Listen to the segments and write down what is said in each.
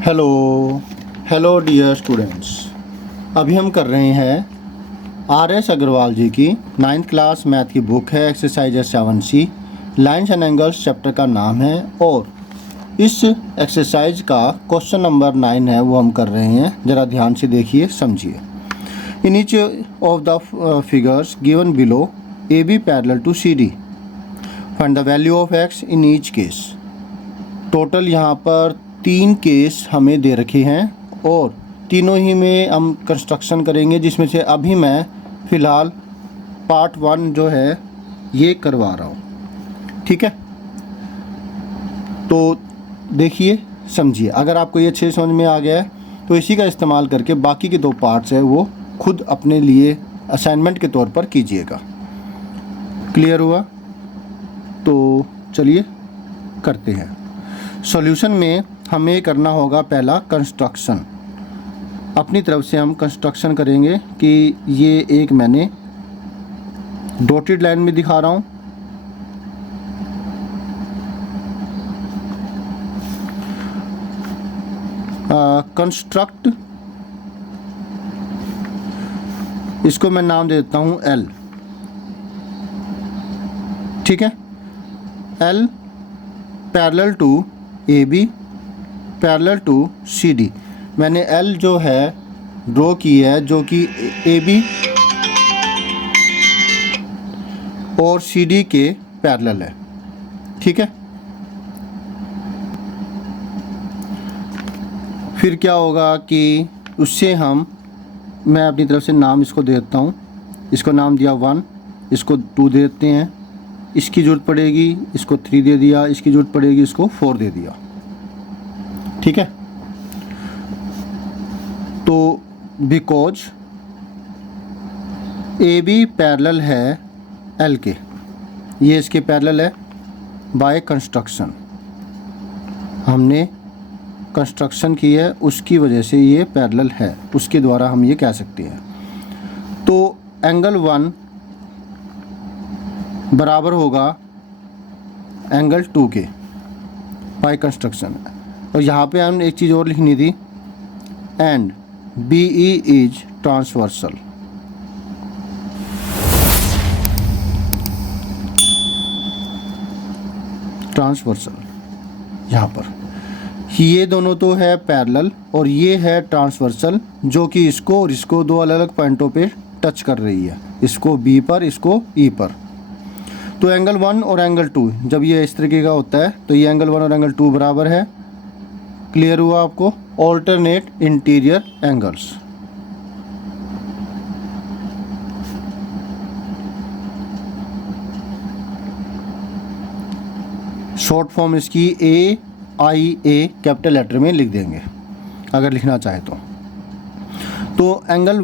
Hello hello dear students. अभी हम कर रहे हैं आर.एस. अग्रवाल जी की 9th क्लास मैथ की बुक है। Exercise 7C lines and angles chapter का नाम है और इस एक्सरसाइज का क्वेश्चन नंबर 9 है, वो हम कर रहे हैं। ज़रा ध्यान से देखिए, समझिए। In each of the figures given below A B parallel to C D, find the value of X in each case. Total यहाँ पर 3 केस हमें दे रखे हैं और तीनों ही में हम कंस्ट्रक्शन करेंगे, जिसमें से अभी मैं फ़िलहाल पार्ट 1 जो है ये करवा रहा हूँ। ठीक है, तो देखिए, समझिए। अगर आपको ये अच्छे समझ में आ गया है तो इसी का इस्तेमाल करके बाकी के 2 पार्ट्स है वो खुद अपने लिए असाइनमेंट के तौर पर कीजिएगा। क्लियर हुआ? तो चलिए करते हैं। सॉल्यूशन में हमें करना होगा पहला कंस्ट्रक्शन। अपनी तरफ से हम कंस्ट्रक्शन करेंगे कि ये एक मैंने डॉटेड लाइन में दिखा रहा हूँ। कंस्ट्रक्ट, इसको मैं नाम दे देता हूँ एल। ठीक है, L parallel to A B parallel to C D. मैंने एल जो है ड्रॉ की है, जो कि ए बी और सी डी के पैरेलल है। ठीक है, फिर क्या होगा कि उससे मैं अपनी तरफ से नाम इसको दे देता हूँ। इसको नाम दिया 1, इसको 2 दे देते हैं। इसकी ज़रूरत पड़ेगी, इसको 3 दे दिया। इसकी ज़रूरत पड़ेगी, इसको 4 दे दिया। ठीक है, तो बिकॉज ए बी पैरेलल है एल के, ये इसके पैरेलल है। बाय कंस्ट्रक्शन, हमने कंस्ट्रक्शन की है, उसकी वजह से ये पैरेलल है, उसके द्वारा हम ये कह सकते हैं। तो एंगल 1 बराबर होगा एंगल 2 के बाय कंस्ट्रक्शन। और यहाँ पे हम एक चीज़ और लिखनी थी, and B E is transversal. Transversal यहाँ पर ये दोनों तो है पैरेलल और ये है ट्रांसवर्सल, जो कि इसको और इसको 2 अलग अलग पॉइंटों पे टच कर रही है, इसको बी पर, इसको ई पर। तो एंगल 1 और एंगल 2 जब ये इस तरीके का होता है तो ये एंगल 1 और एंगल 2 बराबर है। क्लियर हुआ आपको? Alternate interior angles. Short form इसकी AIA कैपिटल लेटर में लिख देंगे अगर लिखना चाहे तो एंगल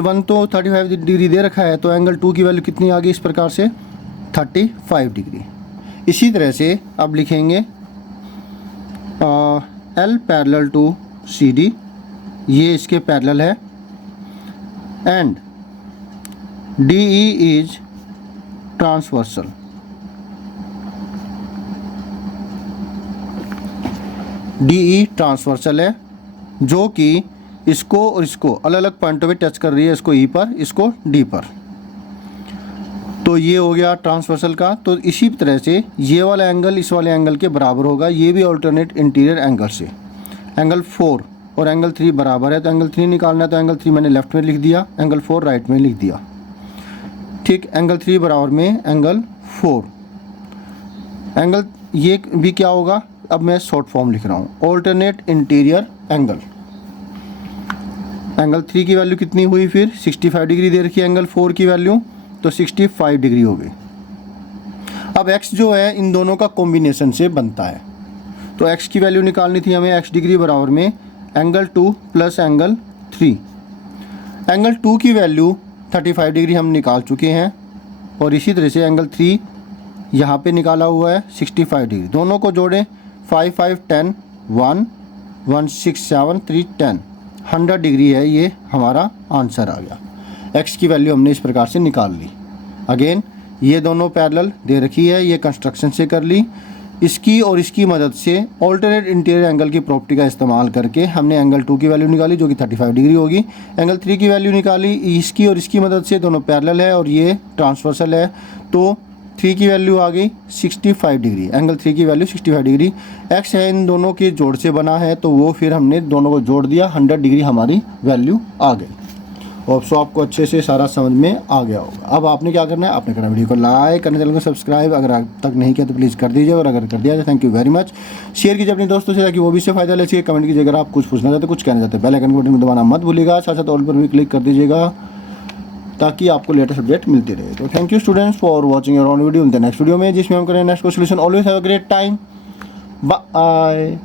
1 तो 35 डिग्री दे रखा है, तो एंगल 2 की वैल्यू कितनी आ गई इस प्रकार से 35 डिग्री। इसी तरह से अब लिखेंगे L पैरेलल टू CD, ये इसके पैरेलल है। And DE is transversal. DE transversal है, जो कि इसको और इसको अलग अलग पॉइंटों पे टच कर रही है, इसको E पर, इसको D पर। तो ये हो गया ट्रांसवर्सल का। तो इसी तरह से ये वाला एंगल इस वाले एंगल के बराबर होगा, ये भी ऑल्टरनेट इंटीरियर एंगल से। एंगल 4 और एंगल 3 बराबर है, तो एंगल 3 निकालना है, तो एंगल 3 मैंने लेफ्ट में लिख दिया, एंगल 4 राइट में लिख दिया। ठीक, एंगल 3 बराबर में एंगल 4। एंगल ये भी क्या होगा, अब मैं शॉर्ट फॉर्म लिख रहा हूँ, ऑल्टरनेट इंटीरियर एंगल। एंगल 3 की वैल्यू कितनी हुई फिर 65 डिग्री दे रखी है, एंगल 4 की वैल्यू तो 65 डिग्री हो गई। अब x जो है इन दोनों का कॉम्बिनेशन से बनता है, तो x की वैल्यू निकालनी थी हमें। x डिग्री बराबर में एंगल 2 प्लस एंगल 3। एंगल 2 की वैल्यू 35 डिग्री हम निकाल चुके हैं, और इसी तरह से एंगल 3 यहाँ पे निकाला हुआ है 65 डिग्री। दोनों को जोड़ें, 5 5 10 1 1 6 7 3 10 100 डिग्री है, ये हमारा आंसर आ गया। x की वैल्यू हमने इस प्रकार से निकाल ली। अगेन ये दोनों पैरेलल दे रखी है, ये कंस्ट्रक्शन से कर ली। इसकी और इसकी मदद से ऑल्टरनेट इंटीरियर एंगल की प्रॉपर्टी का इस्तेमाल करके हमने एंगल 2 की वैल्यू निकाली जो कि 35 डिग्री होगी। एंगल 3 की वैल्यू निकाली, इसकी और इसकी मदद से, दोनों पैरेलल है और ये ट्रांसवर्सल है, तो 3 की वैल्यू आ गई 65 डिग्री। एंगल 3 की वैल्यू 65 डिग्री। एक्स है इन दोनों के जोड़ से बना है, तो वो फिर हमने दोनों को जोड़ दिया, 100 डिग्री हमारी वैल्यू आ गई। और सो आपको अच्छे से सारा समझ में आ गया होगा। अब आपने क्या करना है, आपने करना वीडियो को लाइक करना, चैनल को सब्सक्राइब अगर अब तक नहीं किया तो प्लीज़ कर दीजिए, और अगर कर दिया तो thank you very much. Share कीजिए अपने दोस्तों से ताकि वो भी इससे फ़ायदा ले सके। कमेंट कीजिए अगर आप कुछ पूछना चाहते, कुछ कहना चाहते, बेल आइकन बटन को दबाना मत भूलिएगा। साथ साथ ऑल पर भी क्लिक कर दीजिएगा ताकि आपको लेटेस्ट अपडेट मिलती रहे। तो thank you students for watching your on video. In the next video में जिसमें हम करें नेक्स्ट को solution. Always have a great time. Bye.